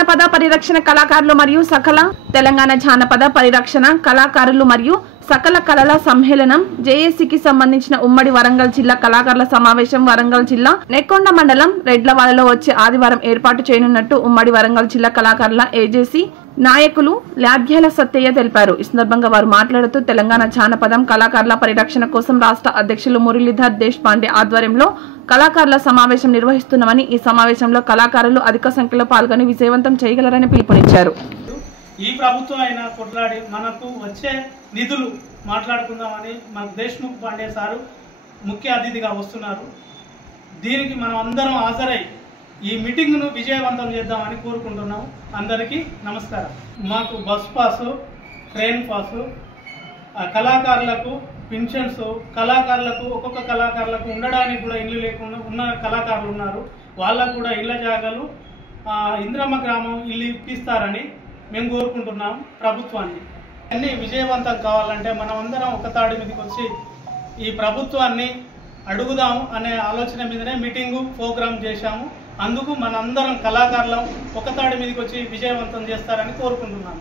జానపద పరిరక్షణ కళాకారులు మరియు సకల తెలంగాణ జానపద పరిరక్షణ కళాకారులు మరియు సకల కళల సమ్మేళనం జేఏసీకి సంబంధించిన ఉమ్మడి వరంగల్ జిల్లా కళాకారుల సమావేశం వరంగల్ జిల్లా నెక్కొండ మండలం రెడ్లవాడలో వచ్చే ఆదివారం ఏర్పాటు చేయనున్నట్టు ఉమ్మడి వరంగల్ జిల్లా కళాకారుల ఏజేసీ నాయకులు లాధ్యాల సత్తయ్య తెలిపారు। ఈ సందర్భంగా వారు మాట్లాడుతూ తెలంగాణ జానపదం కళాకారుల పరిరక్షణ కోసం రాష్ట్ర అధ్యక్షులు మురళీధర్ దేశపాండే ఆధ్వర్యంలో కళాకారుల సమావేశం నిర్వహిస్తున్నామని, ఈ సమావేశంలో కళాకారులు అధిక సంఖ్యలో పాల్గొని విజయవంతం చేయగలరని పిలుపునిచ్చారు। ఈ ప్రభుత్వం అయినా కొట్లాడి మనకు వచ్చే నిధులు మాట్లాడుకుందామని మన దేశ్ముఖ్ పాండే సారు ముఖ్య అతిథిగా వస్తున్నారు। దీనికి మనం అందరం హాజరై ఈ మీటింగ్ను విజయవంతం చేద్దామని కోరుకుంటున్నాం। అందరికీ నమస్కారం। మాకు బస్ పాసు, ట్రైన్ పాసు, కళాకారులకు పెన్షన్స్, కళాకారులకు ఒక్కొక్క కళాకారులకు ఉండడానికి కూడా ఇల్లు లేకుండా ఉన్న కళాకారులు ఉన్నారు, వాళ్ళకు కూడా ఇళ్ల జాగాలు ఇంద్రమ్మ గ్రామం ఇల్లు ఇప్పిస్తారని మేము కోరుకుంటున్నాం ప్రభుత్వాన్ని। అన్నీ విజయవంతం కావాలంటే మనం అందరం ఒక తాడి మీదకి వచ్చి ఈ ప్రభుత్వాన్ని అడుగుదాం అనే ఆలోచన మీదనే మీటింగు ప్రోగ్రామ్ చేశాము। అందుకు మనందరం కళాకారులం ఒక తాడి మీదకి వచ్చి విజయవంతం చేస్తారని కోరుకుంటున్నాను।